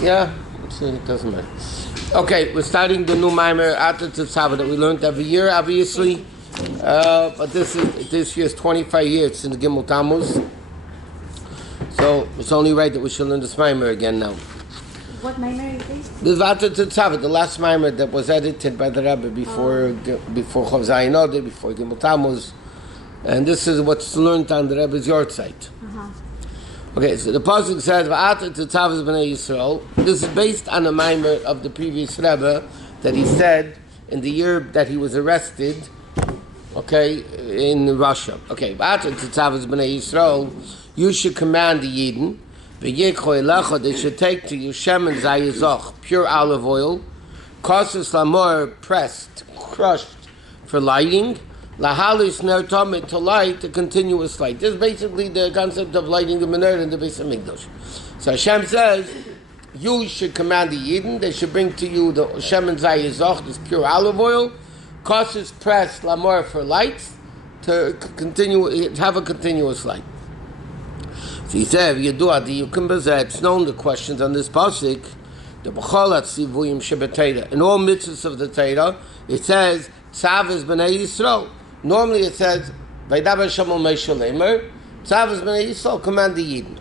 Yeah, it doesn't matter. Okay, we're starting the new Maamar after Tetzaveh that we learned every year, obviously. But this year's 25 years since Gimel Tammuz. So it's only right that we should learn this Maamar again now. What Maamar is this? This is after Tetzaveh, the last Maamar that was edited by the Rebbe before Chav Zayin Odeh, before Gimel Tammuz. And this is what's learned on the Rebbe's yard site. Okay, so the pasuk says, "Va'ata Tetzaveh b'nei Yisrael." This is based on a Maamar of the previous Rebbe that he said in the year that he was arrested. Okay, in Russia. Okay, "Va'ata Tetzaveh b'nei Yisrael." You should command the Yidden. V'yikho elecha. They should take to you shemen zayizach, pure olive oil, kosus lamor, pressed, crushed for lighting. Lahalis ner tamid, to light a continuous light. This is basically the concept of lighting the menorah in the Beis Hamikdash. So Hashem says, you should command the Yidden. They should bring to you the shemen zayizach, this pure olive oil, kosus pressed lamor for lights, to have a continuous light. So he said, it's known the questions on this pasuk. The b'cholat sivuyim shebetayra. In all mitzvahs of the Torah, it says Tetzaveh b'nei Yisrael. Normally it says Vaydaber Shemel Moshe Lemer. Tetzaveh b'nei Yisrael, command the Yidden.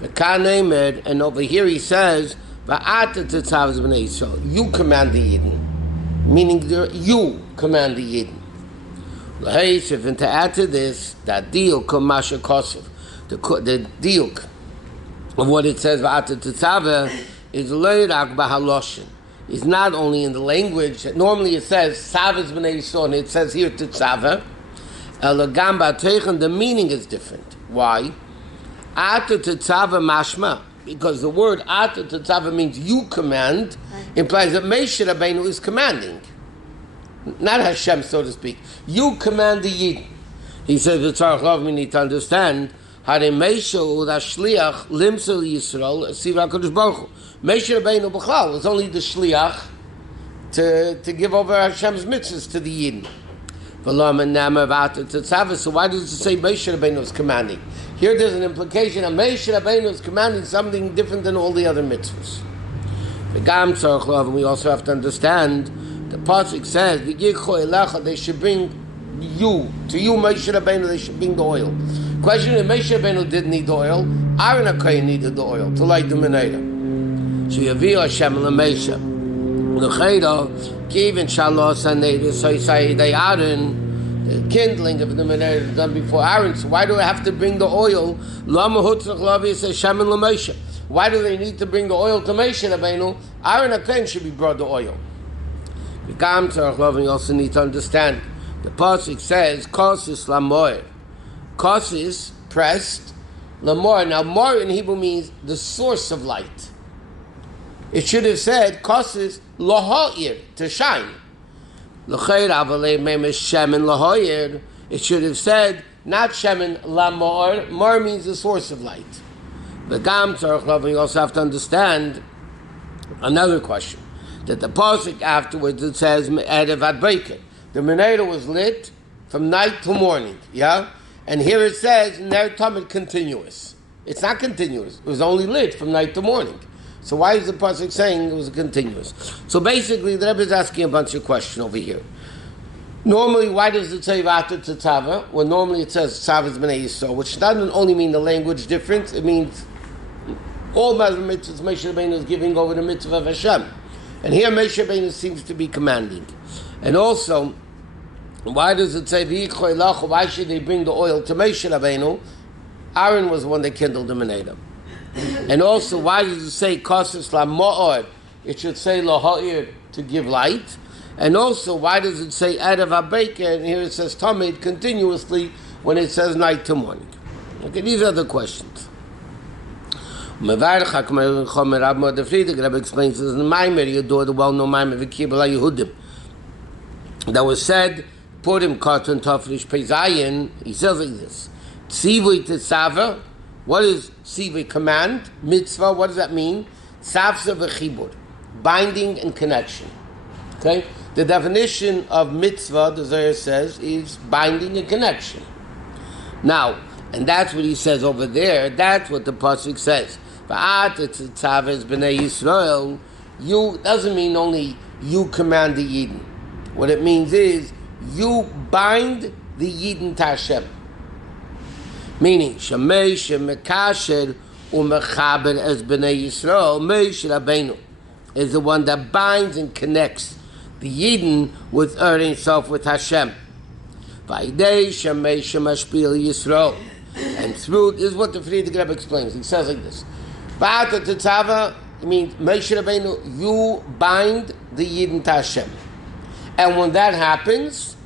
V'kan Eimed, and over here he says Va'ata Tetzaveh b'nei Yisrael. You command the Yidden, meaning you command the Yidden. L'heisif, and to add to this, that deal kamasha kosov. The diuk of what it says v'ata Tetzaveh is leirak b'haloshin. Is not only in the language. Normally it says Tetzaveh b'nei Yisrael, and it says here Tetzaveh. Elagam b'ateichen. The meaning is different. Why? Ata Tetzaveh mashma, because the word Ata Tetzaveh means you command, implies that Moshe Rabbeinu is commanding, not Hashem, so to speak. You command the Yidden. He says we need to understand. Hare Moshe u'ashliach limsel Yisrael siva HaKadosh Baruch Hu. Moshe Rabbeinu B'chlal was only the shliach to give over Hashem's mitzvahs to the Yidden. So why does it say Moshe Rabbeinu is commanding? Here there's an implication that Moshe Rabbeinu is commanding something different than all the other mitzvahs. And we also have to understand, the pasuk says, they should bring you, to you Moshe Rabbeinu, they should bring the oil. Question is, Moshe Rabbeinu didn't need the oil. Aaron HaKohen needed the oil to light the menorah. So Yaviu Hashem LaMoshe. L'cheira, given Shalos HaNeder, so say they Aaron, the kindling of the menorah is done before Aaron. So why do I have to bring the oil? Lama Hutzach Lavi says Hashem LaMoshe. Why do they need to bring the oil to Moshe Rabbeinu? Aaron HaKohen should be brought the oil. You also need to understand. The pasuk says, "Kosis lamoir." Kosis, pressed, lamor. Now, mor in Hebrew means the source of light. It should have said, Kosis lahoir, to shine. L'cheir avalei memes shemen lahoir. It should have said, not shemen lamor. Mor means the source of light. The gam tzarich love. You also have to understand another question. That the pasuk afterwards it says, erev ad breaker. The menorah was lit from night to morning, yeah? And here it says, Ner Tamid continuous. It's not continuous. It was only lit from night to morning. So why is the pasuk saying it was continuous? So basically, the Rebbe is asking a bunch of questions over here. Normally, why does it say V'ata Tetzaveh? Well, normally it says Tetzaveh b'nei Yisrael, which doesn't only mean the language difference. It means all mitzvahs Moshe Rabbeinu is giving over the mitzvah of Hashem. And here Moshe Rabbeinu seems to be commanding. And also, why does it say v'yikho elacha? Why should they bring the oil to Moshe Rabbeinu? Aaron was the one that kindled the menorah. And also, why does it say kosis lamo'or? It should say laha'ir, to give light. And also, why does it say erev habeker? And here it says tamid, continuously, when it says night to morning. Okay, these are the questions. The Rebbe explains this in the Maamar. You do the well-known Maamar v'kibla Yehudim that was said. Purim Karton Tafrish Pezayin. He says like this: Tzivui Tetzaveh. What is tzivui? Command. Mitzvah. What does that mean? Tzavsa v'chibur, binding and connection. Okay. The definition of mitzvah, the Zohar says, is binding and connection. Now, and that's what he says over there. That's what the pasuk says. Va'at tetzaveh b'nei Yisrael. You doesn't mean only you command the Yidden. What it means is you bind the Yidden to Hashem. Meaning, Shemei Shemekasher u'mechaber as b'nei Yisrael, Moshe Rabbeinu is the one that binds and connects the Yidden with Ein Sof, with Hashem. V'idei Shemei Shemashpil Yisrael. And through, this is what the Friedrich Rebbe explains. He says like this. V'at tetzaveh, it means, Moshe Rabbeinu, you bind the Yidden to Hashem. And when that happens,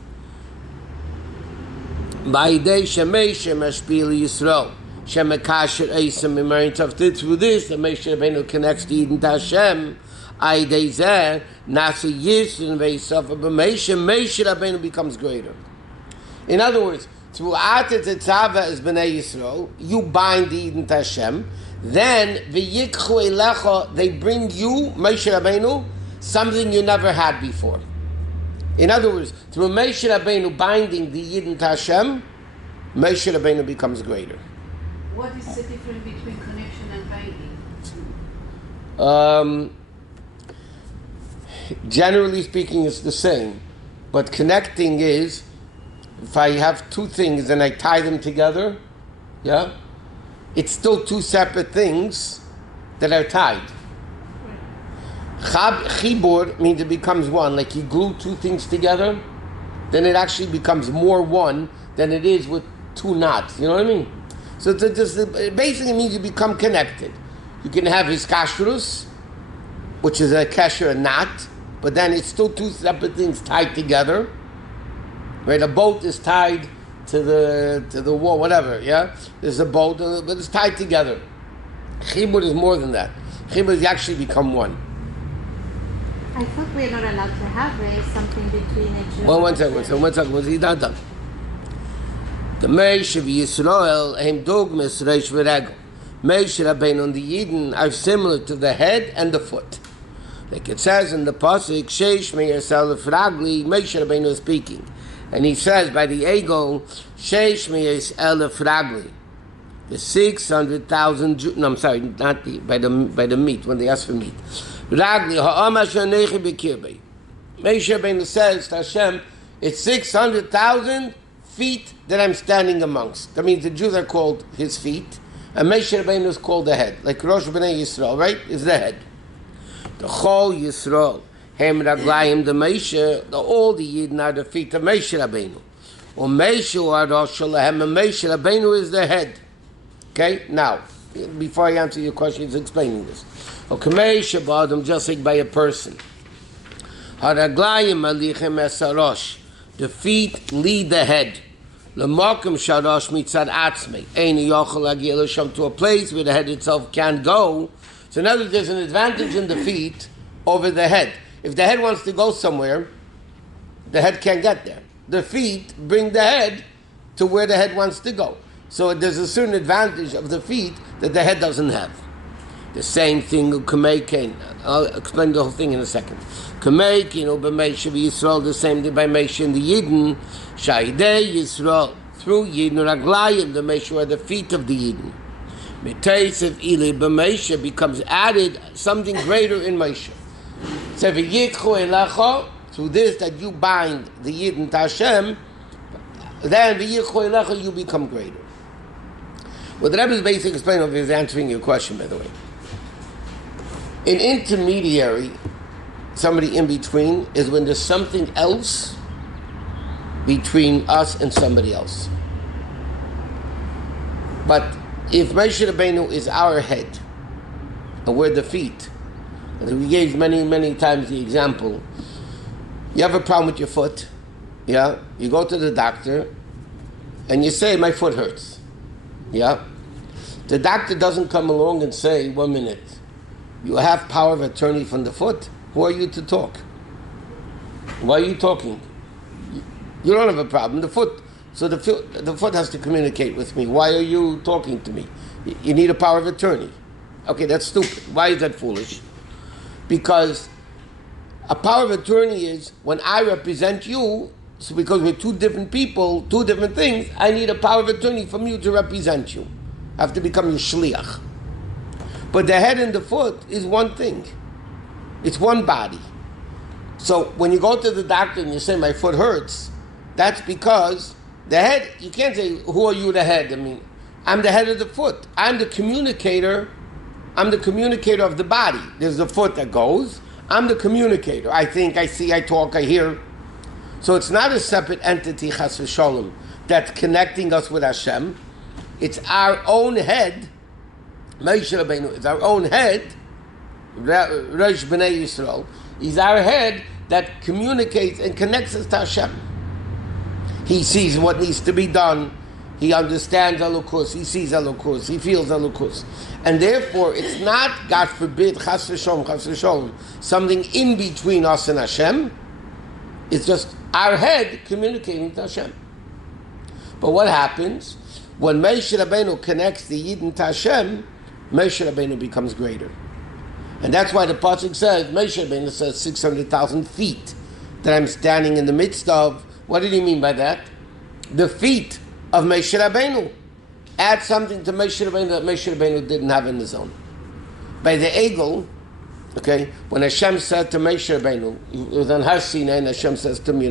V'idei Shemei Shemashpil Yisrael, Shemekasher Eisem Imerin Tov, through this, the Moshe Rabbeinu connects the Yidden to Hashem. Aidei Zeh, Nasa Yisrin V'Yisof, but Moshe Rabbeinu becomes greater. In other words, through Ata Tetzaveh as B'nai Yisrael, you bind the Yidden to Hashem. Then V'yikchu Elecha, they bring you, Moshe Rabbeinu, something you never had before. In other words, through Moshe Rabbeinu binding the Yidden to Hashem, Moshe Rabbeinu becomes greater. What is the difference between connection and binding? Generally speaking, it's the same. But connecting is, if I have two things and I tie them together, yeah, it's still two separate things that are tied. Chibur means it becomes one. Like you glue two things together, then it actually becomes more one than it is with two knots. You know what I mean? So it basically means you become connected. You can have his kashrus, which is a kasher, a knot, but then it's still two separate things tied together. Right? A boat is tied to the wall, whatever. Yeah, there's a boat, but it's tied together. Chibur is more than that. Chibur is you actually become one. I thought we're not allowed to have something between each other. Well, one second. Was he not done? The Moshe of Yisrael, Hem Dogmas Reish V'Regel. Moshe Rabbeinu and the Yidden are similar to the head and the foot. Like it says in the pasuk, Sheish Me'yasel Fragli, Moshe Rabbeinu is speaking. And he says by the ego, Sheish Me'yasel Fragli. The 600,000 Jews, no, I'm sorry, not by the meat, when they ask for meat. Ragli ha'ama shanechi b'kirbei. Moshe Rabbeinu says to Hashem, it's 600,000 feet that I'm standing amongst. That means the Jews are called his feet, and Moshe Rabbeinu is called the head. Like Rosh B'nai Yisrael, right? Is the head. The Chol Yisrael, Hem Raglayim the Moshe, all the Yidden are the feet of Moshe Rabbeinu. Or Moshe or Rosh Shalahem, and Moshe Rabbeinu is the head. Okay? Now, before I answer your question, he's explaining this. Okay, Moshe B'Adam, just like by a person. Haraglayim Alichem Esarosh, the feet lead the head. L'makom sharosh mitzad atzmei. Ein yochel hagil l'sham, to a place where the head itself can't go. So in other words, there's an advantage in the feet over the head. If the head wants to go somewhere, the head can't get there. The feet bring the head to where the head wants to go. So there's a certain advantage of the feet that the head doesn't have. The same thing, I'll explain the whole thing in a second. B'Moshe Yisrael, the same thing by Moshe and the Yidden. Shaidei Yisrael, through Yidden Raglayim, the Moshe are the feet of the Yidden. Tetzaveh Ili B'Moshe becomes added something greater in Moshe. So v'yikchu elecha, through this that you bind the Yidden to Hashem, then v'yikchu elecha you become greater. What the Rebbe is basically explaining over is answering your question, by the way. An intermediary, somebody in between, is when there's something else between us and somebody else. But if Moshe Rabbeinu is our head, and we're the feet, and we gave many, many times the example, you have a problem with your foot, yeah? You go to the doctor, and you say, my foot hurts, yeah? The doctor doesn't come along and say, 1 minute, you have power of attorney from the foot. Who are you to talk? Why are you talking? You don't have a problem. The foot has to communicate with me. Why are you talking to me? You need a power of attorney. Okay, that's stupid. Why is that foolish? Because a power of attorney is when I represent you, so because we're two different people, two different things, I need a power of attorney from you to represent you. I have to become your shliach. But the head and the foot is one thing. It's one body. So when you go to the doctor and you say, my foot hurts, that's because the head, you can't say, who are you the head? I mean, I'm the head of the foot. I'm the communicator of the body. There's the foot that goes. I'm the communicator. I think, I see, I talk, I hear. So it's not a separate entity, chas v'sholem, that's connecting us with Hashem. It's our own head. Moshe Rabbeinu is our own head. Rosh B'nai Yisrael. He's our head that communicates and connects us to Hashem. He sees what needs to be done. He understands Elokus. He sees Elokus. He feels Elokus. And therefore, it's not, God forbid, chas v'sholem, something in between us and Hashem. It's just our head communicating to Hashem. But what happens? When Moshe Rabbeinu connects the Yidden to Hashem, Moshe Rabbeinu becomes greater. And that's why the pasuk says, Moshe Rabbeinu says 600,000 feet that I'm standing in the midst of. What did he mean by that? The feet of Moshe Rabbeinu. Add something to Moshe Rabbeinu that Moshe Rabbeinu didn't have in his own. By the Egel, okay, when Hashem said to Moshe Rabbeinu, it was on Har Sinai, and Hashem says to him,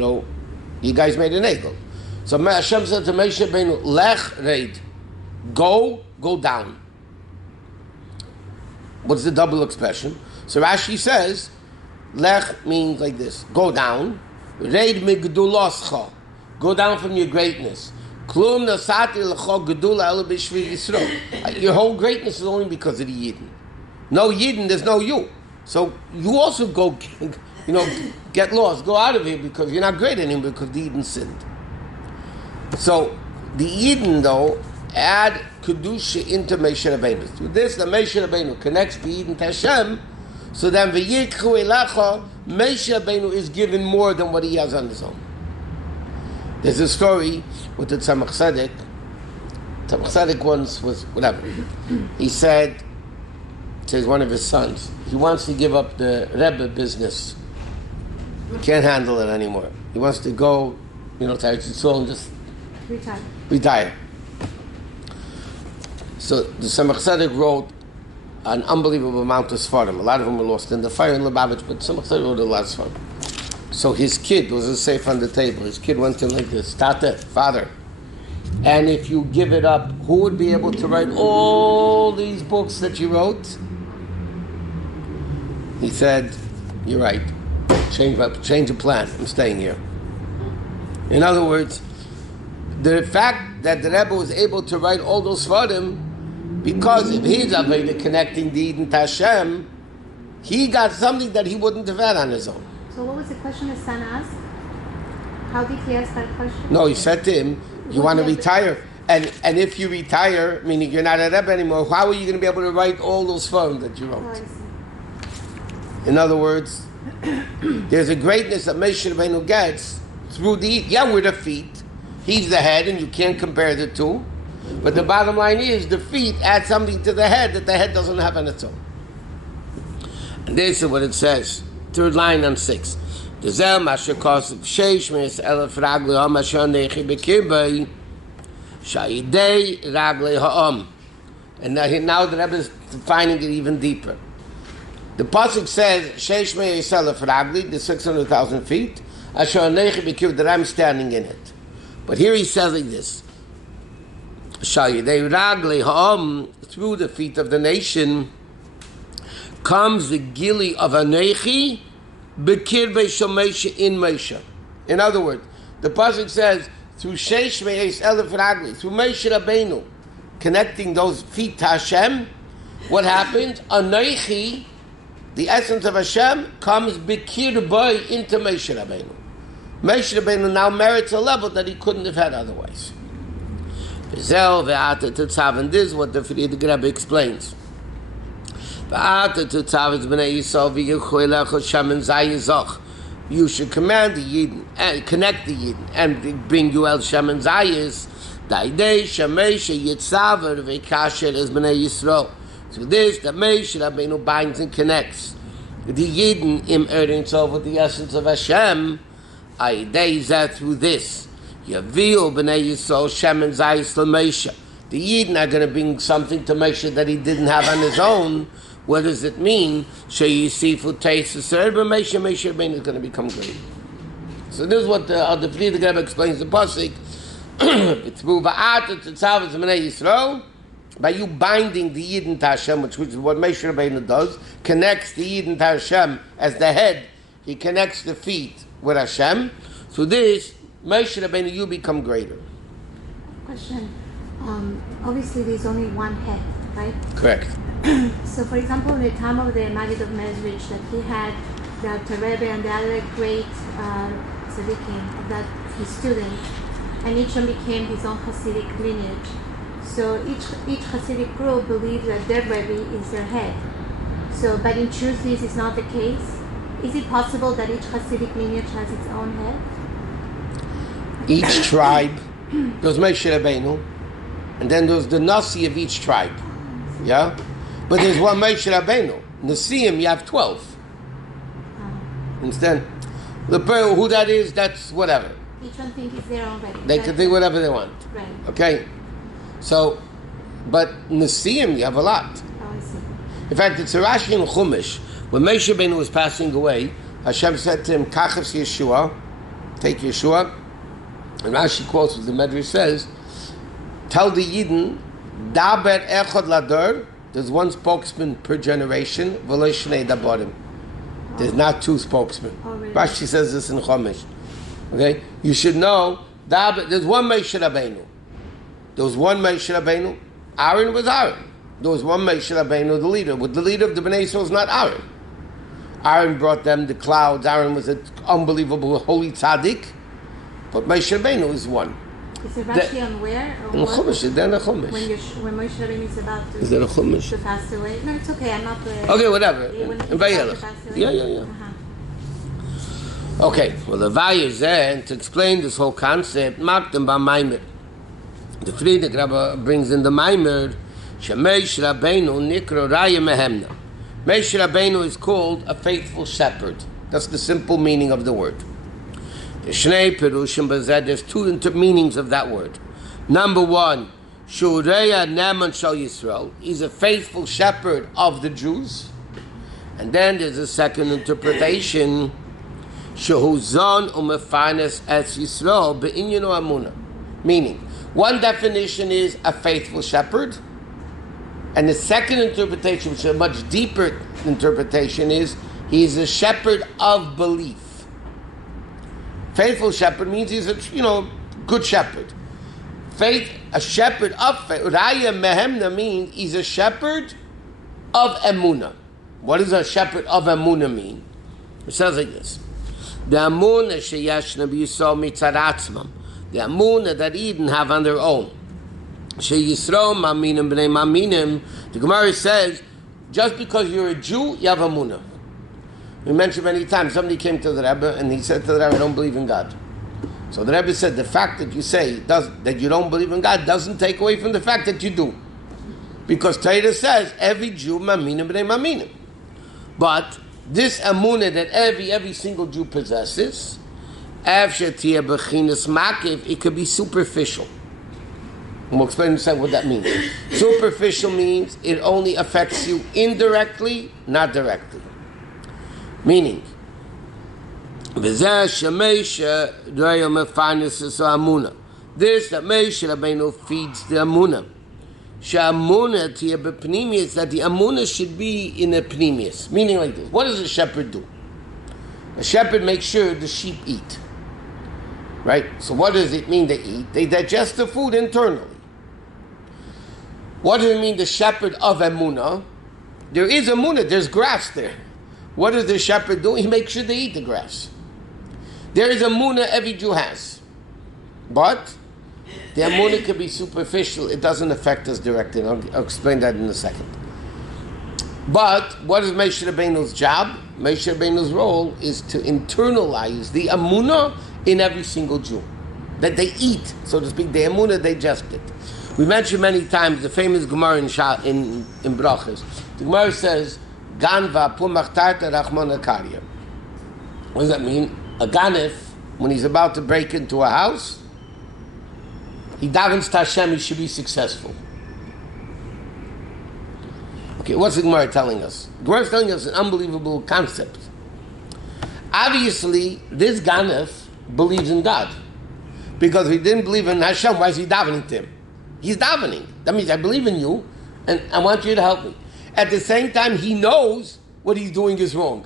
you guys made an Egel. So Hashem said to Moshe Rabbeinu, Lech reid, go down. What's the double expression? So Rashi says, Lech means like this, go down. Reid migduloscha, go down from your greatness. Klum nasati l'cho gedula elu b'shvil Yisrael. Your whole greatness is only because of the Yidden. No Yidden, there's no you. So you also go, get lost, go out of here because you're not great anymore because the Yidden sinned. So the Yidden though add kedusha into Moshe Rabbeinu. Through this, the Moshe Rabbeinu connects the Yidden to Hashem. So then v'yikchu elacha, Moshe Rabbeinu is given more than what he has on his own. There's a story with the Tzemach Tzedek. Tzemach Tzedek once was, whatever. He said to one of his sons, he wants to give up the Rebbe business. He can't handle it anymore. He wants to go, to Eretz Yisrael and just retire. So the Tzemach Tzedek wrote an unbelievable amount of Sfarim. A lot of them were lost in the fire in Lubavitcher, but Tzemach Tzedek wrote a lot of Sfarim. So his kid, was a safe on the table, his kid went to him like this, Tate, father, and if you give it up, who would be able to write all these books that you wrote? He said, you're right, change the plan, I'm staying here. In other words, the fact that the Rebbe was able to write all those Sfarim, because of his Aveda connecting the Eden to Hashem, he got something that he wouldn't have had on his own. So what was the question his son asked? How did he ask that question? No, he said to him, you want to retire? And if you retire, meaning you're not a Rebbe anymore, how are you going to be able to write all those Sfarim that you wrote? In other words, there's a greatness that Moshe Rabbeinu gets through we're the feet. He's the head, and you can't compare the two. But the bottom line is, the feet add something to the head that the head doesn't have on its own. And this is what it says. Third line on 6. And now the Rebbe is defining it even deeper. The pasuk says, Sheish me'esel ragli, the 600,000 feet, that I'm standing in it. But here he says like this. Through the feet of the nation comes the gili of Anechi Bekirbe Shomesha in Moshe. In other words, the pasuk says through Sheish Me'es Elef Ragli, through Moshe Rabbeinu, connecting those feet to Hashem, what happens? Anechi, the essence of Hashem, comes Bekirbe into Moshe Rabbeinu. Moshe Rabbeinu now merits a level that he couldn't have had otherwise. And this is what the Rebbe explains. You should command the Yidden, and connect the Yidden, and bring you El Shem and Zayis. So this, the Moshe Rabbeinu binds and connects the Yidden in Eretz with the essence of Hashem. Through this, Yaviu b'nei Yisrael Shem and Zayis l'Moshe. the Yidden are going to bring something to make sure that he didn't have on his own. What does it mean? Sheyisifu teiseseh b'Moshe Rabbeinu is going to become great. So this is what the Friedrich Rebbe explains the pasuk. By you binding the Yidden to Hashem, which is what Moshe Rabbeinu does, connects the Yidden to Hashem as the head. He connects the feet with Hashem. So this, Moshe Rabbeinu, you become greater. Question. Obviously, there's only one head, right? Correct. So, for example, in the time of the Maggid of Mezrich, that he had the Rebbe and the other great tzaddikim, that his students, and each one became his own Hasidic lineage. So each Hasidic group believed that their Rebbe is their head. So, but in truth, this is not the case. Is it possible that each Hasidic lineage has its own head? Each tribe, there's Moshe Rabbeinu, and then there's the Nasi of each tribe. Yeah? But there's one Moshe Rabbeinu. Nasiim, you have 12. Understand? Who that is, that's whatever. Each one thinks it's their own Rebbe. They can think whatever they want. Right. Okay? So, but Nasiim, you have a lot. Oh, I see. In fact, it's a Rashi in Chumash. When Moshe Rabbeinu was passing away, Hashem said to him, Kachas Yeshua, take Yeshua. And Rashi quotes what the Medrash says, tell the Yidden, Daber Echad Lador, there's one spokesman per generation, V'lo Shnei Daborim. There's not two spokesmen. Oh, really? Rashi says this in Chumash. Okay? You should know, there's one Moshe Rabbeinu. There was one Moshe Rabbeinu. Aaron was Aaron. There was one Moshe Rabbeinu, the leader. But the leader of the Bnei Yisrael was not Aaron. Aaron brought them the clouds. Aaron was an unbelievable holy tzaddik. But Moshe Rabbeinu is one. Is it Rashi on where? Or in Chumash. It's in the Chumash. When Moshe Rabbeinu is about Is there a Chumash? to pass away? No, it's okay. I'm not... Okay, whatever. When he's In about Vayelech. to pass away? Yeah. Uh-huh. Okay, well, the Vayah is there, and to explain this whole concept, Maktam Maamar. The Friedrich Rebbe brings in the Maamar, Shemesh Rabbeinu Nikro Raya Mehemna. Moshe Rabbeinu is called a faithful shepherd. That's the simple meaning of the word. Shnei Perushim Bazed, there's two meanings of that word. Number one, Shureya Neman Shal Yisrael. He's a faithful shepherd of the Jews. And then there's a second interpretation, Shehuzon Umefanes Es Yisrael Be'inyano Amuna. Meaning, one definition is a faithful shepherd, and the second interpretation, which is a much deeper interpretation, is he's a shepherd of belief. Faithful shepherd means he's a good shepherd. A shepherd of faith. Raya Mehemna means he's a shepherd of Emunah. What does a shepherd of Emunah mean? It sounds like this: the Emunah sheyashna b'Yisrael mitzad atzmam. The Emunah that Eden have on their own. Sheyisrael maminim b'nei maminim. The Gemara says, just because you're a Jew, you have Emunah. We mentioned many times, somebody came to the Rebbe and he said to the Rebbe, I don't believe in God. So the Rebbe said, the fact that you say that you don't believe in God doesn't take away from the fact that you do. Because Torah says, every Jew maminim b'nei maminim. But this Emunah that every single Jew possesses, it could be superficial. And we'll explain in a second what that means. Superficial means it only affects you indirectly, not directly. Meaning, this that Moshe Rabbeinu feeds the Amunah. That the Amunah should be in a pnimius. Meaning like this. What does a shepherd do? A shepherd makes sure the sheep eat. Right? So what does it mean they eat? They digest the food internally. What does it mean the shepherd of Emunah? There is Emunah, there's grass there. What does the shepherd do? He makes sure they eat the grass. There is Emunah every Jew has. But the Emunah could be superficial. It doesn't affect us directly. I'll explain that in a second. But what is Moshe Rabbeinu's job? Moshe Rabbeinu's role is to internalize the Emunah in every single Jew. That they eat, so to speak, the Emunah, they digest it. We mentioned many times the famous Gemara in Brachas. The Gemara says, Ganva pumachtarta rachmana karya. What does that mean? A ganif, when he's about to break into a house, he davens to Hashem, he should be successful. Okay, what's the Gemara telling us? The Gemara is telling us an unbelievable concept. Obviously, this Ganef believes in God. Because if he didn't believe in Hashem, why is he davening to him? He's davening. That means I believe in you, and I want you to help me. At the same time, he knows what he's doing is wrong.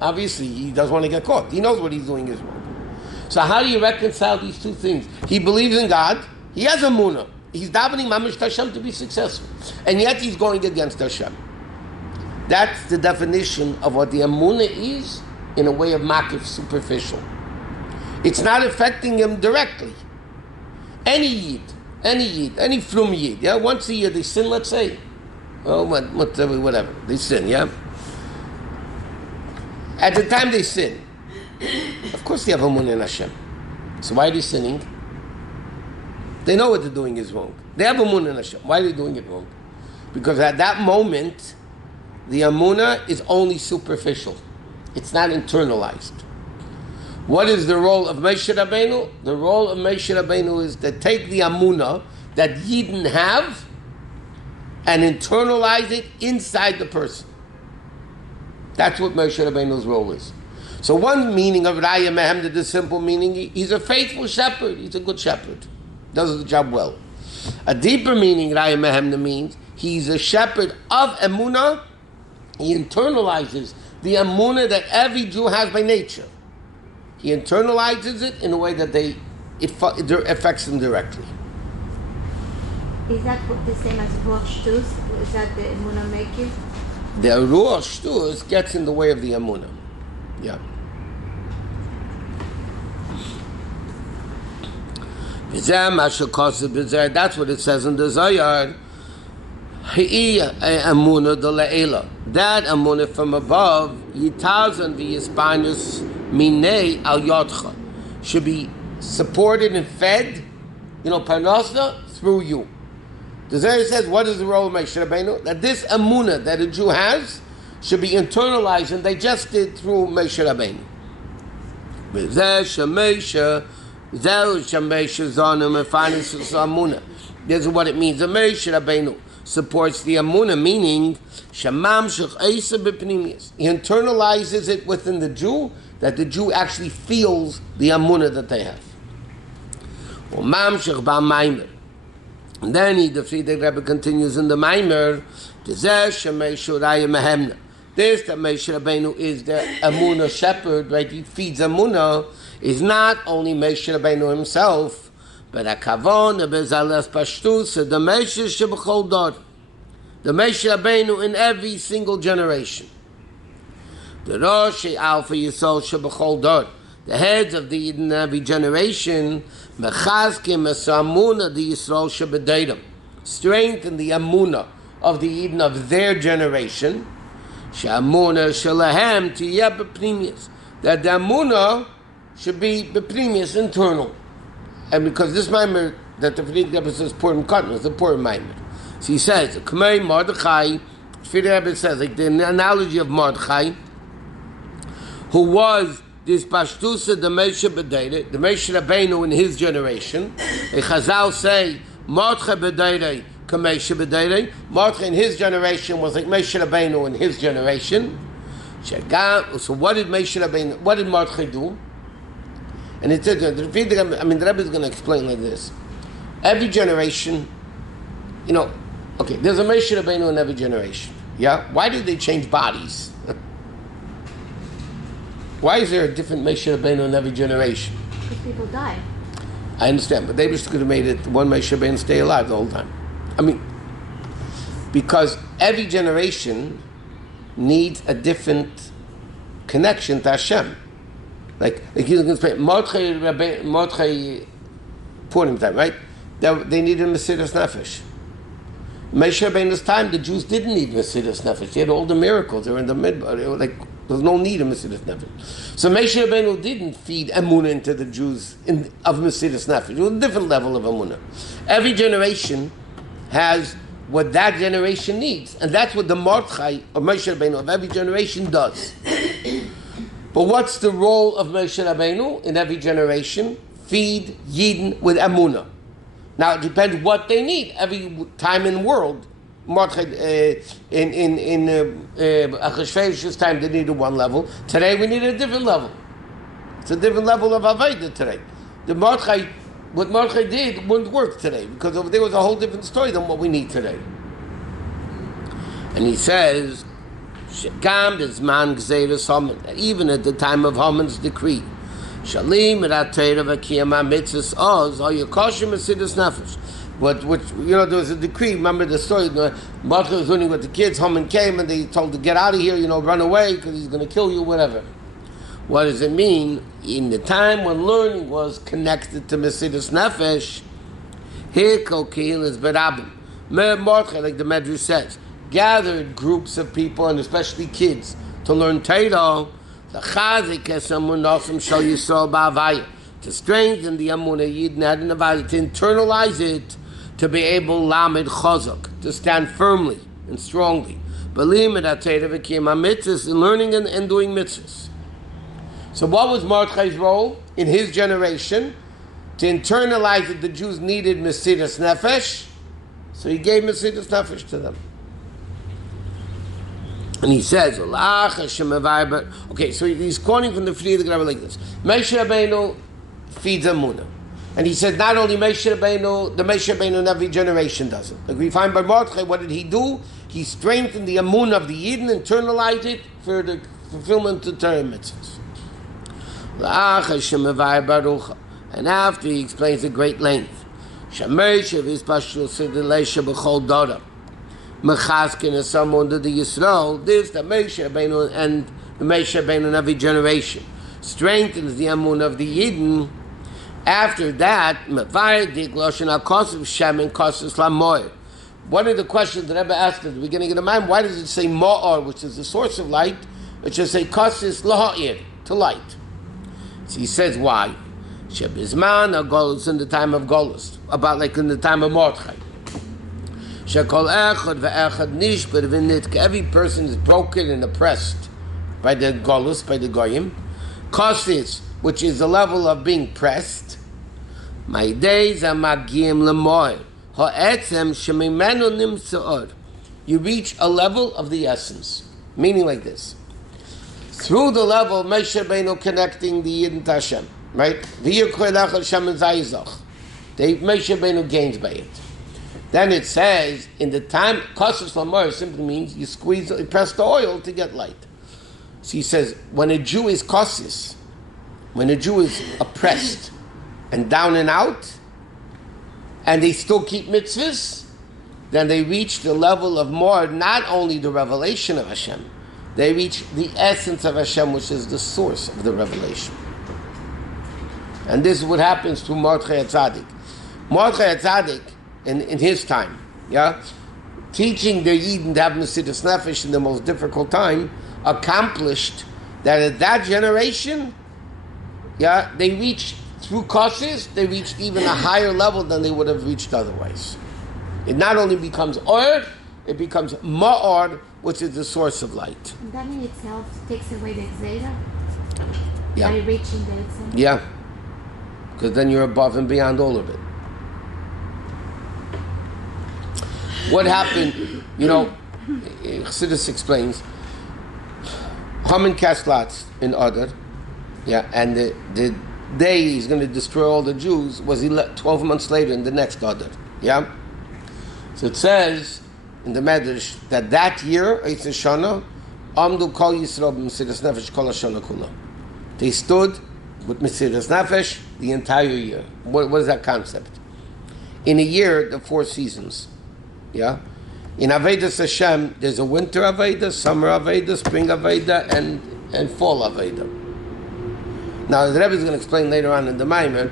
Obviously, he doesn't want to get caught. He knows what he's doing is wrong. So how do you reconcile these two things? He believes in God. He has a munah. He's davening mamish to Hashem to be successful. And yet he's going against Hashem. That's the definition of what the amunah is in a way of makif, superficial. It's not affecting him directly. Any yid, any flum yid, yeah? Once a year they sin, let's say. Oh, whatever. They sin, yeah? At the time they sin, of course they have amunah in Hashem. So why are they sinning? They know what they're doing is wrong. They have amunah in Hashem. Why are they doing it wrong? Because at that moment, the amunah is only superficial. It's not internalized. What is the role of Moshe Rabbeinu? The role of Moshe Rabbeinu is to take the amunah that Yidden have and internalize it inside the person. That's what Moshe Rabbeinu's role is. So one meaning of Raya Mehemda, the simple meaning, he's a faithful shepherd. He's a good shepherd. Does the job well. A deeper meaning, Raya Mehemda means, he's a shepherd of Emunah. He internalizes the Emunah that every Jew has by nature. He internalizes it in a way that it affects them directly. Is that the same as Ruach Shtus? Is that the Emunah making? The Ruach Shtus gets in the way of the Emunah. Yeah. That's what it says in the Zohar. That amunah from above, yitazan v'yispanus minei al yodcha, should be supported and fed, parnasa, through you. The Zohar says, what is the role of Moshe Rabbeinu? That this amunah that a Jew has should be internalized and digested through Moshe Rabbeinu. This is what it means. The Moshe Rabbeinu supports the amunah, meaning he internalizes it within the Jew, that the Jew actually feels the amunah that they have. And then the Rebbe continues in the Maamar, this that Moshe Rabbeinu is the amunah shepherd, right? He feeds amunah, is not only Moshe Rabbeinu himself, but a kavon, a bezalef pashtus, the Moshe shebechol dor, the Moshe Rabbeinu in every single generation. The Rosh Alpha Yisol shebechol dor, the heads of the Yidden in every generation, mechazkim esamuna the Yisrael shebedeirim, strengthen the amunah of the Yidden of their generation, she'amunah shelahem tiyeh b'pnimius, that the amunah should be b'pnimius, internal. And because this Maamar that the Rebbe says Purim Katan is the Purim Maamar. So he says, K'mei Mordechai, the Rebbe says, like the analogy of Mordechai, who was this Pashtusa, the Moshe B'deire, the Moshe Rabbeinu in his generation. A Chazal say, Mordechai B'deire, K'moshe B'deire. Mordechai in his generation was like Moshe Rabbeinu in his generation. So what did Mordechai do? And it says, the Rebbe is going to explain like this. Every generation, there's a Moshe Rabbeinu in every generation. Yeah? Why did they change bodies? Why is there a different Moshe Rabbeinu in every generation? Because people die. I understand, but they just could have made it one Moshe Rabbeinu stay alive the whole time. Because every generation needs a different connection to Hashem. Like he's going to say, Mordechai Purim time, right? They needed Mesiras Nefesh. Moshe Rabbeinu's time, the Jews didn't need Mesiras Nefesh. They had all the miracles. They were in the midbar. There's no need of Mesiras Nefesh. So Moshe Rabbeinu didn't feed Emunah into the Jews of Mesiras Nefesh. It was a different level of Emunah. Every generation has what that generation needs. And that's what the Mordechai of Moshe Rabbeinu of every generation does. But what's the role of Moshe Rabbeinu in every generation? Feed Yidden with Emunah. Now it depends what they need. Every time in the world, Mordechai, in Achashverosh's time, they needed one level. Today we need a different level. It's a different level of Avodah today. What Mordechai did wouldn't work today because over there was a whole different story than what we need today. And he says, even at the time of Haman's decree, Which there was a decree. Remember the story? Mordechai was learning with the kids. Haman came and they told to get out of here. Run away because he's going to kill you. Whatever. What does it mean? In the time when learning was connected to Mesidas Nefesh, Hikol Kehilas Berabim, Mordechai, like the Medrash says, gathered groups of people and especially kids to learn Torah. To strengthen the Amunah Yidin had an Avaya, to internalize it, to be able Lamed Chazak, to stand firmly and strongly. Believe me, that Torah became a mitzvahs in learning and doing mitzvahs. So what was Mordechai's role in his generation? To internalize that the Jews needed Mesidas Nefesh, so he gave Mesidas Nefesh to them. And he says, okay, so he's quoting from the Friedrich Rebbe like this. Moshe Rabbeinu feeds Amunah. And he said not only Moshe Rabbeinu, the Moshe Rabbeinu in every generation does it. Like we find by Mordechai, what did he do? He strengthened the Amunah of the Yidden, internalized it for the fulfillment of Torah mitzvahs. And after he explains at great length, Mechaskin is someone to the Yisrael, this the Moshe Rabbeinu and the Moshe Rabbeinu in every generation strengthens the Amun of the Yidden. After that, one of the questions that Rebbe asked at the beginning of the mind, why does it say Ma'ar, which is the source of light? It should say Kosis Laha'ir, to light. So he says why? Shebizman Golus in the time of Golus, about like in the time of Mordechai. Every person is broken and oppressed by the Golus, by the Goyim. Kosis, which is the level of being pressed. My days are magim lemoy. Ha'etzem shemimenu nimtzeor. You reach a level of the essence. Meaning like this. Through the level of Moshe Rabbeinu connecting the Yidden to Hashem. Right? Moshe Rabbeinu gains by it. Then it says, in the time, Kosis Lamor simply means you press the oil to get light. So he says, when a Jew is Kosis, when a Jew is oppressed and down and out, and they still keep mitzvahs, then they reach the level of more, not only the revelation of Hashem, they reach the essence of Hashem, which is the source of the revelation. And this is what happens to Mordechai Tzaddik. Mordechai Tzaddik, in his time, teaching the Yidden to have Mesidas Nefesh in the most difficult time, accomplished that at that generation, they reached, through Kosis, they reached even a higher level than they would have reached otherwise. It not only becomes Or, it becomes Ma'or, which is the source of light. And that in itself takes away the Xera? Yeah. By reaching the Xera? Yeah. Because then you're above and beyond all of it. What happened, Chassidus explains, Haman cast lots in Adar, and the day he's going to destroy all the Jews was 12 months later in the next Adar, So it says in the Medrash that year, Eitz Shana, Amdu Kol Yisrael B'Mesidas Nefesh Kol HaShana Kula. They stood with Mesidas Nefesh the entire year. What is that concept? In a year, the 4 seasons. In Avedas Hashem, there's a winter Aveda, summer Aveda, spring Aveda, and fall Aveda. Now, the Rebbe is going to explain later on in the Maamar,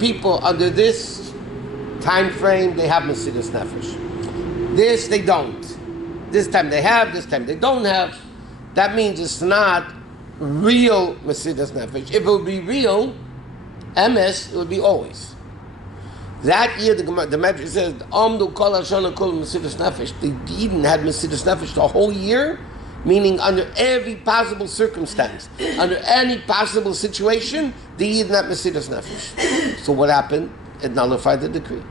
people under this time frame, they have Mesidas Nefesh. This, they don't. This time they have, this time they don't have. That means it's not real Mesidas Nefesh. If it would be real, MS, it would be always. That year, the Medrash says, Amdu Kol HaShana Kol Mesidas Nefesh. The Eden had Mesidas Nefesh the whole year, meaning under every possible circumstance, under any possible situation, the Eden had Mesidas Nefesh. So what happened? It nullified the decree.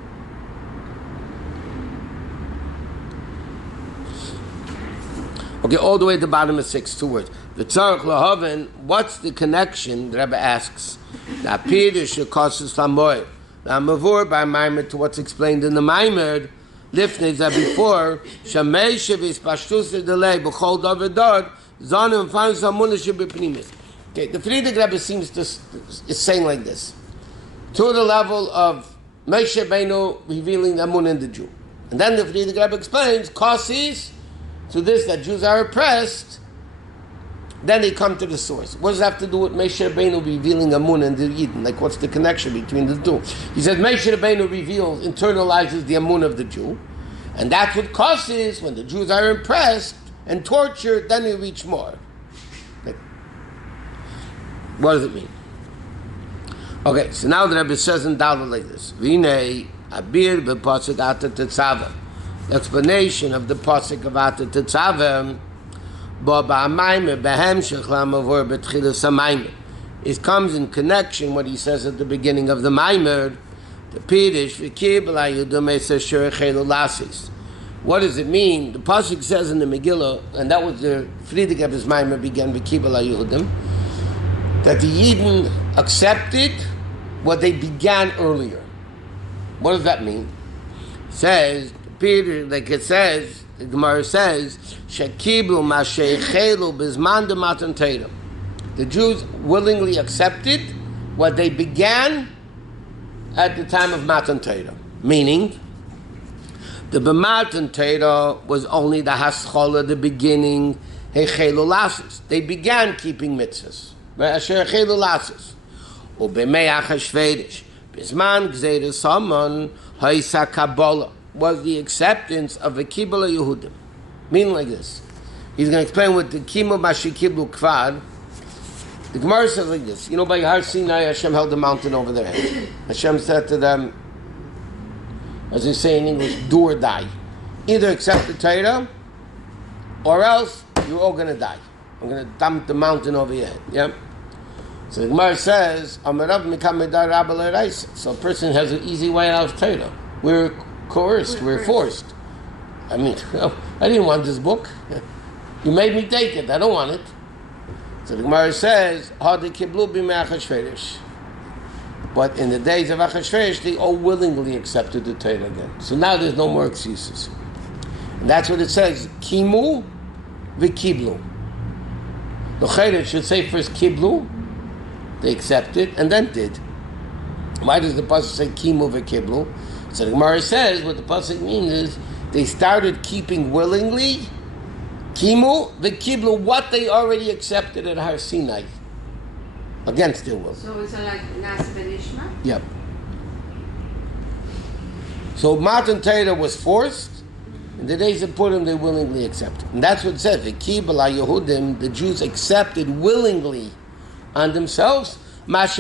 Okay, all the way to the bottom of 6, 2 words. The tzarech lahaven, what's the connection, the Rebbe asks, the apirish shekossus lamoy, the amavur by Maamar to what's explained in the Maamar, lifnei that before, shamei shevis pashtus delay, b'chol davar dod, zanim fanus amunah shebepnimis. Okay, the Friedrich Rebbe seems to is saying like this. To the level of Moshe Rabbeinu revealing the Amun in the Jew. And then the Friedrich Rebbe explains, causes to this that Jews are oppressed, then they come to the source. What does that have to do with Moshe Rabbeinu revealing Amun and the Yidden? Like, what's the connection between the two? He says Moshe Rabbeinu reveals, internalizes the Amun of the Jew, and that's what causes when the Jews are oppressed and tortured, then they reach more. Like, what does it mean? Okay, so now the Rebbe says in Dalet like this: V'nei abir b'pasuk ata Tetzaveh. Explanation of the pasuk of ata Tetzaveh. Bo ba'amayim behemshech lamavor b'tchilas hamayim. It comes in connection what he says at the beginning of the Maamar. The Pirish v'kib la'yudum esher chelu lasis. What does it mean? The pasuk says in the Megillah, and that was the Friedrich Rebbe's Maamar began v'kib la'yudum, that the Yidden accepted what they began earlier. What does that mean? It says, Peter, like it says, the Gemara says, Shekiblu masheichelu bizman de matan Torah. The Jews willingly accepted what they began at the time of Matan Torah. Meaning, the b'matan Torah was only the haschala, the beginning, heichelu lasis. They began keeping mitzvahs. Asher heichelu lasis. Ubemei Achashverosh, Bisman Gzeirus Samon Haisa Kabbalah, was the acceptance of the Kibbutz Yehudim. Meaning like this. He's going to explain what the Kimu Mashikiblu Kvad. The Gemara says like this. You know, by Har Sinai, Hashem held the mountain over their head. Hashem said to them, as they say in English, do or die. Either accept the Torah, or else you're all going to die. I'm going to dump the mountain over your head. Yeah? So the Gemara says, so a person has an easy way out of Torah. We're coerced, we're forced. I mean, I didn't want this book. You made me take it, I don't want it. So the Gemara says, but in the days of Achashverosh, they all willingly accepted the Torah again. So now there's no more excuses. And that's what it says, Kimu v'kiblu. The Chayre should say first Kiblu, they accepted, and then did. Why does the pasuk say kimu v'kiblu? So the Gemara says what the pasuk means is they started keeping willingly kimu v'kiblu what they already accepted at Har Sinai against their will. So it's like Nas Benishma? Yep. So Matan Torah was forced. In the days of Purim, they willingly accepted, and that's what it says. V'kibel Yehudim, the Jews accepted willingly on themselves, what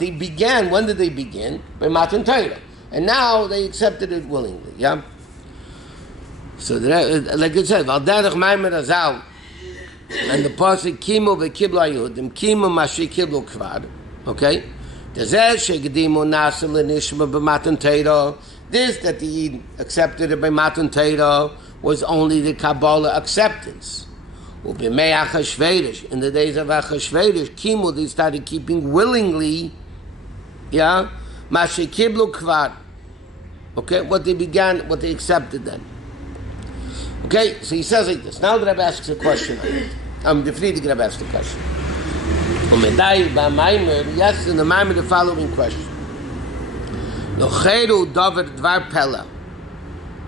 they began. When did they begin? By Matan Torah. And now they accepted it willingly. Yeah? So, like it says, and the pasuk, Kimu v'kibla Yehudim, Kimu mashi kiblu kvad. Okay? This that the Yid accepted it by Matan Torah was only the Kabbalah acceptance. In the days of Achashverosh, Kimu, they started keeping willingly, yeah, Mashi Kiblu Kvad. Okay, what they began, what they accepted then. Okay, so he says like this. Now the Rebbe asks a question. The Friedrich Rebbe asks a question. Yes, in the Maamar the following question.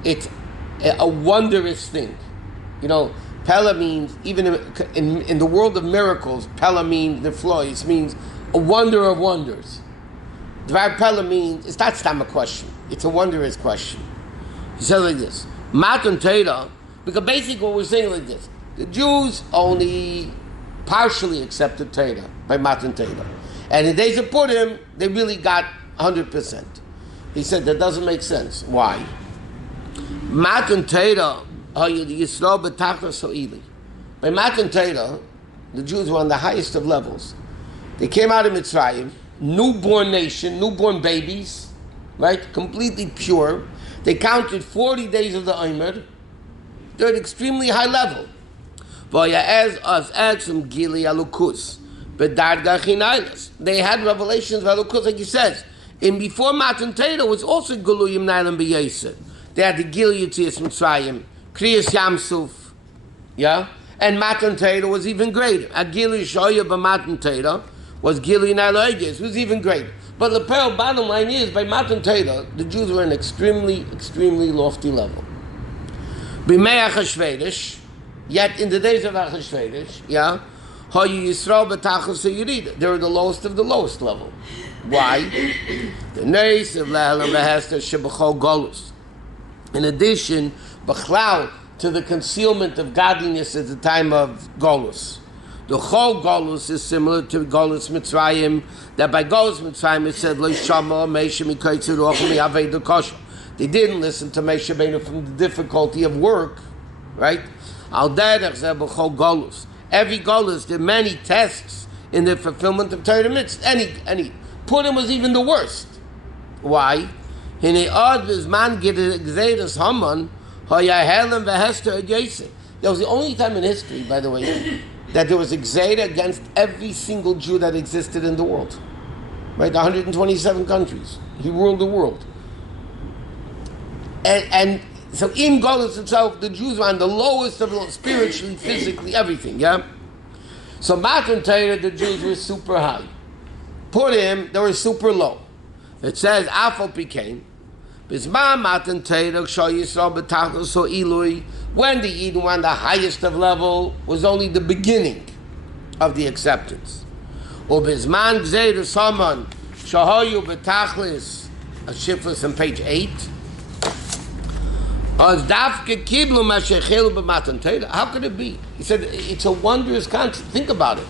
It's a wondrous thing. You know, Pella means, even in the world of miracles, Pella means, the Floyd, means a wonder of wonders. Dvar Pella means, it's not a question, it's a wondrous question. He says like this, Matan Torah, because basically what we're saying like this, the Jews only partially accepted Torah by Matan Torah. And in the days of Purim, they really got 100%. He said that doesn't make sense. Why? Matan Torah, by Matan Torah, the Jews were on the highest of levels. They came out of Mitzrayim, newborn nation, newborn babies, right? Completely pure. They counted 40 days of the Omer. they're at extremely high level. They had revelations of Elukus, like he says. And before Matan Torah was also Guluyim Nailam B'Yesed. They had the Gil Yitzias Mitzrayim, Kriyas Yamsuf, yeah? And Matan Torah was even greater. A Gil Yishoya B'Matan Torah was Gil Yinayla was even greater. But the bottom line is, by Matan Torah, the Jews were an extremely, extremely lofty level. B'mei Achashverosh, yet in the days of Achashverosh, yeah, Hayu Yisrael B'Tachos Yerida, they were the lowest of the lowest level. Why? The Neis of Le'elam V'Hester Shebachol Golus. In addition, B'Chlal, to the concealment of godliness at the time of Golus. The whole Golus is similar to Golus Mitzrayim, that by Golus Mitzrayim it said, Lo Shama Meisha Mikaitzu Rochim Yavei Kosher. They didn't listen to Meisha Beinu from the difficulty of work, right? Al Derech Zeh B'Chol Golus. Every Golus, there are many tests in the fulfillment of Torah Mitzvah. Any. Purim was even the worst. Why? That was the only time in history, by the way, that there was a Gzeira against every single Jew that existed in the world. Right? 127 countries. He ruled the world. And so in Golus itself, the Jews were on the lowest of the spiritually, physically, everything, yeah? So Matan Torah, the Jews were super high. Purim, they were super low. It says, Afal Pikain, Bisman Matan Torah, Shal Yisrael B'Tachos So Ilui, when the Eden were on the highest of level, was only the beginning of the acceptance. Or Bisman Gzeir Saman, Shahayu B'Tachlis, a Shifras on page 8, how could it be? He said, it's a wondrous concept. Think about it.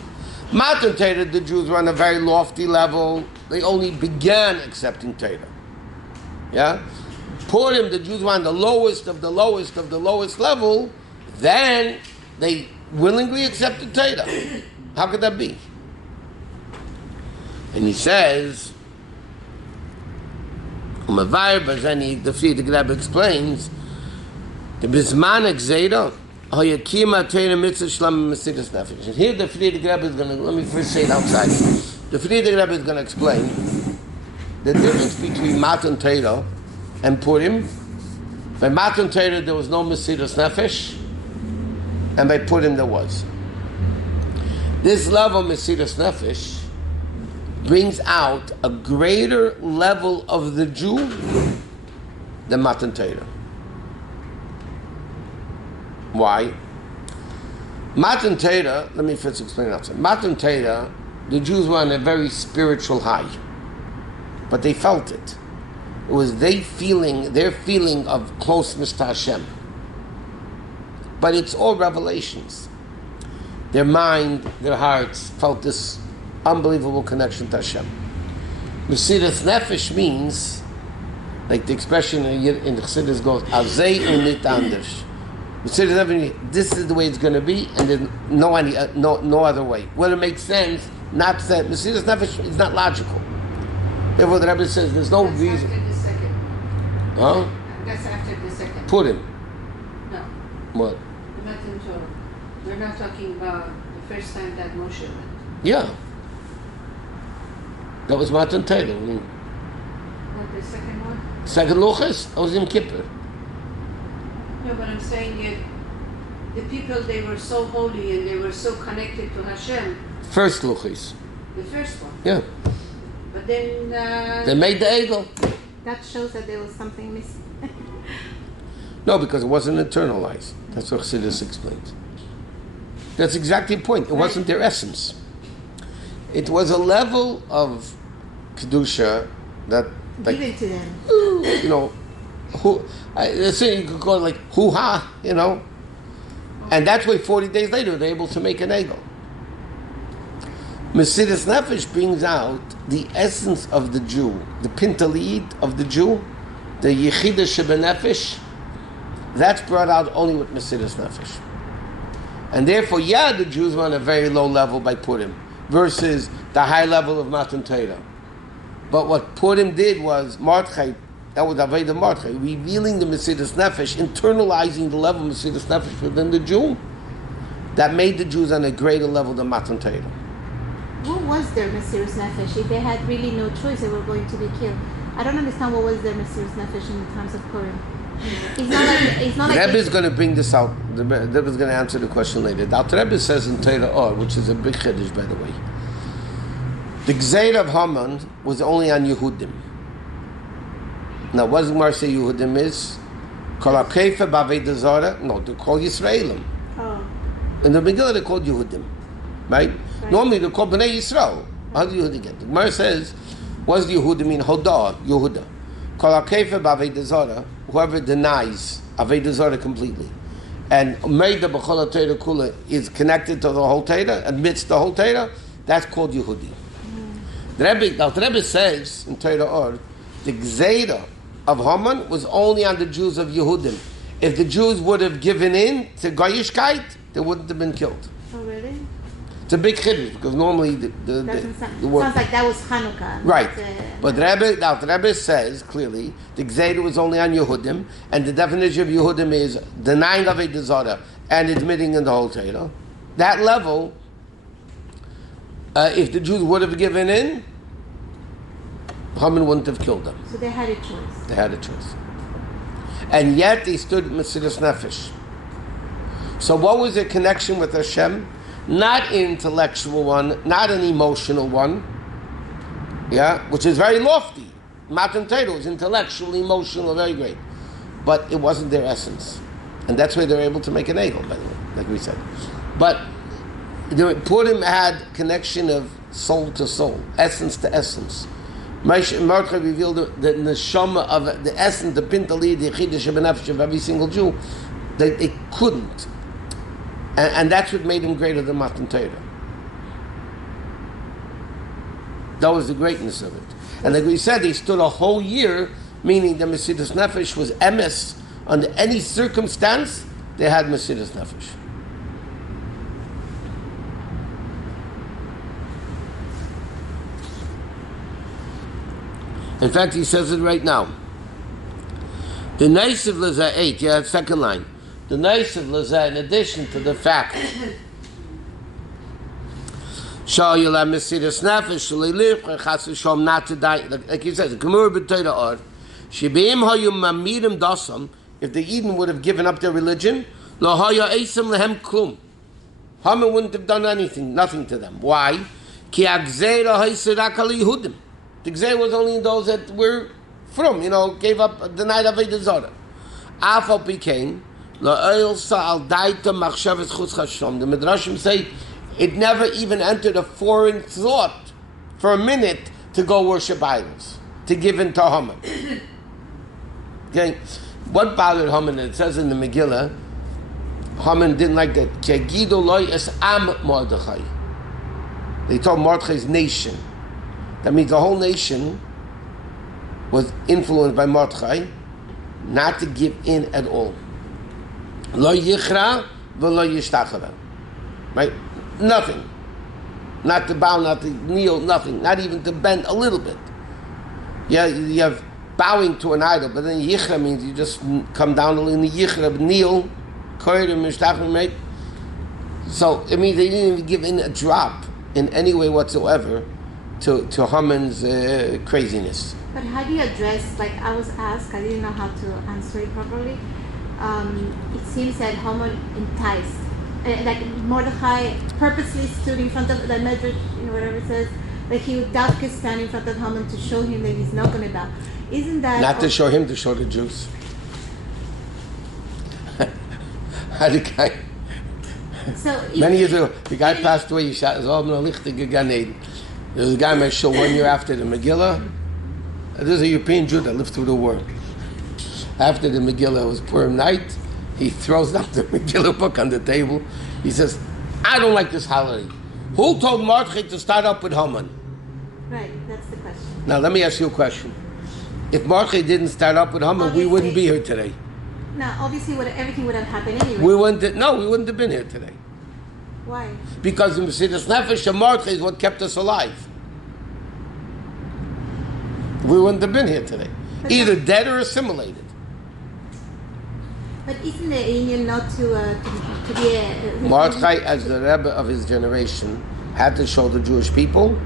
Matan Torah, the Jews were on a very lofty level. They only began accepting Torah. Yeah? Purim, the Jews were on the lowest of the lowest of the lowest level. Then they willingly accepted Torah. How could that be? And he says, the Rebbe explains, the Bisman Gzeira, Hayakima Torah Mitzvah Shlam Mesiras Nefesh. And here the Friedrich Rebbe is going to, let me first say it outside. The Friedrich Rebbe is going to explain the difference between Matan Torah and Purim. By Matan Torah there was no Mesiras Nefesh, and by Purim there was. This level of Mesiras Nefesh brings out a greater level of the Jew than Matan Torah. Why? Matan Torah, let me first explain it outside. Matan Torah, the Jews were on a very spiritual high, but they felt it. It was their feeling of closeness to Hashem. But it's all revelations. Their mind, their hearts felt this unbelievable connection to Hashem. Mesiras Nefesh means, like the expression in the Chassidus goes, Azei unit anders. Mesiras Nefesh, this is the way it's going to be, and there's no other way. Well, it makes sense, not that Mesiras Nefesh is not logical. Therefore, the Rebbe says there's no reason. After the second. Huh? That's after the second. Purim. No. What? Not in Torah. We're not talking about the first time that Moshe went. Yeah. That was Matan Torah. Not the second one? Second Luchas, that was in Kippur. No, but I'm saying it. The people, they were so holy and they were so connected to Hashem. First Luchas. The first one. Yeah. But then... They made the Egel. That shows that there was something missing. No, because it wasn't internalized. That's what Chassidus explains. That's exactly the point. It wasn't their essence. It was a level of Kedusha that... like, given to them. you know, let's say you could call it like hoo-ha, you know. And that's why 40 days later they're able to make an Egel. Mesiras Nefesh brings out the essence of the Jew, the Pintalid of the Jew, the Yechida Shebenefesh. That's brought out only with Mesiras Nefesh. And therefore, the Jews were on a very low level by Purim versus the high level of Matan Torah. But what Purim did was, Mordechai That was Avodah Mordechai, revealing the Mesiras Nefesh, internalizing the level of Mesiras Nefesh within the Jew. That made the Jews on a greater level than Matan Torah. What was their Mesiras Nefesh? If they had really no choice, they were going to be killed. I don't understand what was their Mesiras Nefesh in the times of Purim. It's not like Rebbe is going to bring this out. The Rebbe is going to answer the question later. The Rebbe says in Torah Or, which is a big chiddush, by the way, the Gzeir of Haman was only on Yehudim. Now, what does Gemara say Yehudim is? Kol HaKefa B'Avodah Zarah? No, they're called Yisraelim. Oh. In the Megillah, they're called Yehudim. Right? Normally, they're called Bnei Yisrael. How do Yehudim get? The Gemara says, what does Yehudim mean? Hodah, Yehuda. Kol HaKefa B'Avodah Zarah, whoever denies Avodah Zarah completely, and Meida B'Chol HaTorah Kula is connected to the whole Torah, admits the whole Torah, that's called Yehudi. The Rebbe says in Torah Or, the Gzeira of Haman was only on the Jews of Yehudim. If the Jews would have given in to Goyishkeit, they wouldn't have been killed. Oh, really? It's a big chiddush because normally Sounds like that was Hanukkah. Right. But the Rebbe says clearly the Gzeira was only on Yehudim, and the definition of Yehudim is denying Avodah Zarah and admitting in the whole Torah. That level, if the Jews would have given in, Haman wouldn't have killed them. So they had a choice. They had a choice. And yet they stood Mesiras Nefesh. So what was their connection with Hashem? Not an intellectual one, not an emotional one, which is very lofty. Matan Torah was intellectual, emotional, very great. But it wasn't their essence. And that's why they were able to make an egel, by the way, like we said. But Purim had connection of soul to soul, essence to essence. Mordechai revealed the neshama of the essence, the pintali, the chidush benefesh of every single Jew. They couldn't. And that's what made him greater than Matan Torah. That was the greatness of it. And like we said, they stood a whole year, meaning the Mesiras Nefesh was emes. Under any circumstance, they had Mesiras Nefesh. In fact, he says it right now. The Naisiv Lazah 8, second line. The Naisiv Lazah, in addition to the fact Sha'yula Mesiras Nefesh Shalilif Chas V'Shalom not to die, like he says, Gemur B'Torah Or, Shebeim Hayu Maamirim Dasam, if the Eden would have given up their religion, Lo Haya Eisam Lehem Klum. Haman wouldn't have done anything, nothing to them. Why? Ki Agzeira Ha'Yisirak Al Yehudim. The Gzeira was only those that were from, gave up, denied Avodah Zarah. Afal became La'il Sa'al Daita Machshavas Chutz Chashom. The Midrashim say it never even entered a foreign thought for a minute to go worship idols, to give in to Haman. Okay, what bothered Haman? It says in the Megillah, Haman didn't like that. Kegido loy es am Mordechai. They told Mordechai's nation. That means the whole nation was influenced by Mordechai, not to give in at all. Lo yichra v'lo yishtachava. Right? Nothing. Not to bow, not to kneel, nothing. Not even to bend a little bit. Yeah, you have bowing to an idol, but then yichra means you just come down a little in the yichra, kneel, koyrim, mishtachim, right? So it means they didn't even give in a drop in any way whatsoever to Haman's craziness. But how do you address, like I was asked, I didn't know how to answer it properly. It seems that Haman enticed, like Mordechai purposely stood in front of the Medrash, whatever it says, that he would dafka stand in front of Haman to show him that he's not going to bow. Isn't that... Not to show him, to show the Jews. How the guy... So many years ago, the guy passed away, he shot his arm in a lichtige Gan Eden. There was a guy in my show 1 year after the Megillah. There's a European Jew that lived through the war. After the Megillah, it was Purim night. He throws down the Megillah book on the table. He says, I don't like this holiday. Who told Mordechai to start up with Haman? Right, that's the question. Now, let me ask you a question. If Mordechai didn't start up with Haman, we wouldn't be here today. Now, obviously, everything would have happened anyway. We wouldn't have been here today. Why? Because the Mesiras Nefesh of Mordechai is what kept us alive. We wouldn't have been here today. either dead or assimilated. But isn't the Indian not to be a... Mordechai, as the Rebbe of his generation, had to show the Jewish people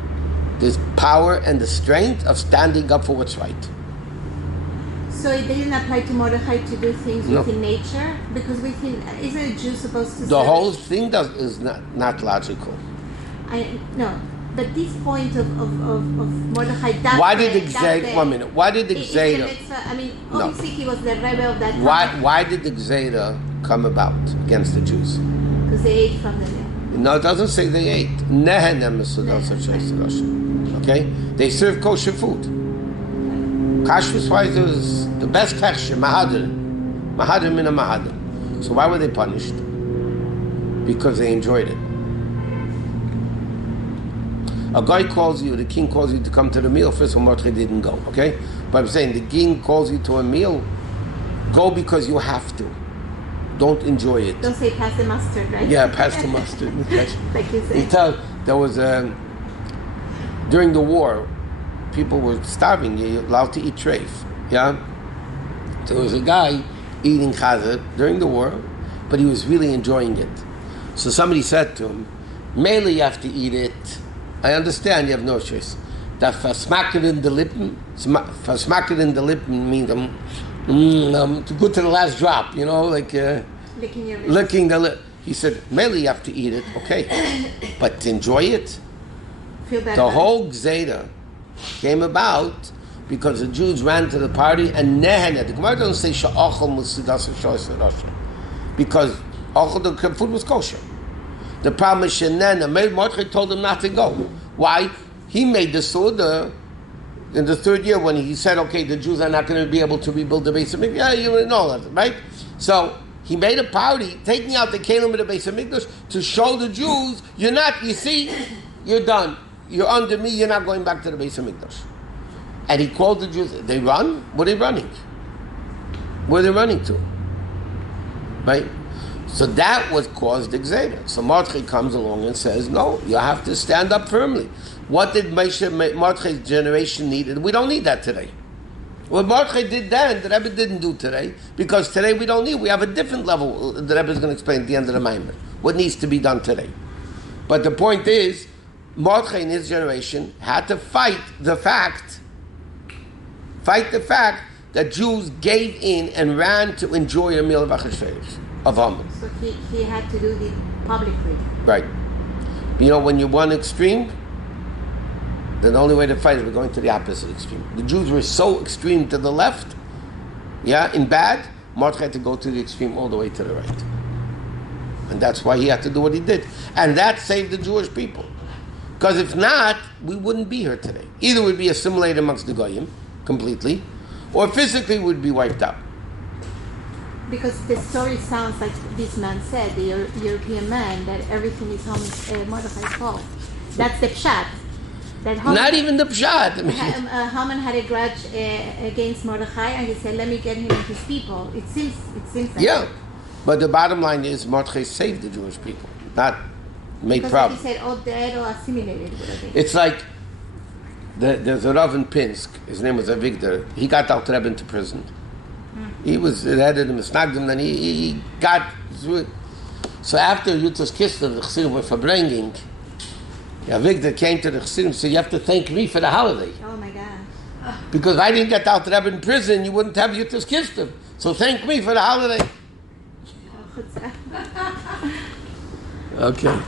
this power and the strength of standing up for what's right. So it didn't apply to Mordechai to do things No. within nature? Because isn't a Jew supposed to... The whole thing is not logical. No, but this point of Mordechai... Why did Xavier... One minute. Why did Xavier... Obviously he was the rebel of that time. Why did Xavier come about against the Jews? Because they ate from the meal. No, it doesn't say they ate. Okay? They serve kosher food. Kashrus wise is the best texture, Mahadir. Mahadir min Mahadir. So why were they punished? Because they enjoyed it. A guy calls you, the king calls you to come to the meal. First of all, Mordechai didn't go, okay? But I'm saying the king calls you to a meal, go because you have to. Don't enjoy it. Don't say pass the mustard, right? Yeah, pass the mustard. Like you said. There was during the war, people were starving. You're allowed to eat treif. Yeah? So there was a guy eating chazir during the war, but he was really enjoying it. So somebody said to him, mainly you have to eat it. I understand you have no choice. That versmaken in the lippen, versmaken in the lippen means to go to the last drop, like licking your lips. Licking the lip. He said, mainly you have to eat it, okay, but to enjoy it. Feel better. The whole Gzeda came about because the Jews ran to the party and nehene. The Gemara doesn't say sha'achol musudas v'shoyis because the food was kosher. The problem is shenena. Mordechai told him not to go. Why? He made the Suda in the third year when he said, okay, the Jews are not going to be able to rebuild the Beis HaMikdash. Yeah, you know that, right? So he made a party, taking out the Kalim of the Beis HaMikdash to show the Jews, you're done. You're under me, you're not going back to the Beis HaMikdash. And he called the Jews. They run? Where are they running? Where are they running to? Right? So that was caused Xavier. So Mordechai comes along and says, no, you have to stand up firmly. What did Mordechai's generation need? We don't need that today. What Mordechai did then, the Rebbe didn't do today, because today we don't need. We have a different level. The Rebbe is going to explain at the end of the Maamar what needs to be done today. But the point is, Mordechai in his generation had to fight the fact that Jews gave in and ran to enjoy a meal of Achashverosh, of Haman. So he had to do it publicly. Right. When you're one extreme, then the only way to fight is we're going to the opposite extreme. The Jews were so extreme to the left, in bad, Mordechai had to go to the extreme all the way to the right. And that's why he had to do what he did. And that saved the Jewish people. Because if not, we wouldn't be here today. Either we'd be assimilated amongst the Goyim completely, or physically we'd be wiped out. Because the story sounds like this man said, the European man, that everything is Mordechai's fault. That's the pshat. Not even the pshat. Haman had a grudge against Mordechai, and he said, "Let me get him and his people." It seems like that. But the bottom line is Mordechai saved the Jewish people, not made problems. Because he said, "Oh, dead or assimilated." It's like there's a Rav in Pinsk. His name was Avigdor. He got Alter Rebbe into prison. He was headed in Misnagdim, and he got. So after Yutas Kislev, the Chassidim were verbringing. Avigdor came to the Chassidim and said, you have to thank me for the holiday. Oh my gosh. Because if I didn't get Alter Rebbe in prison, you wouldn't have Yutas Kislev. So thank me for the holiday. Oh, Okay.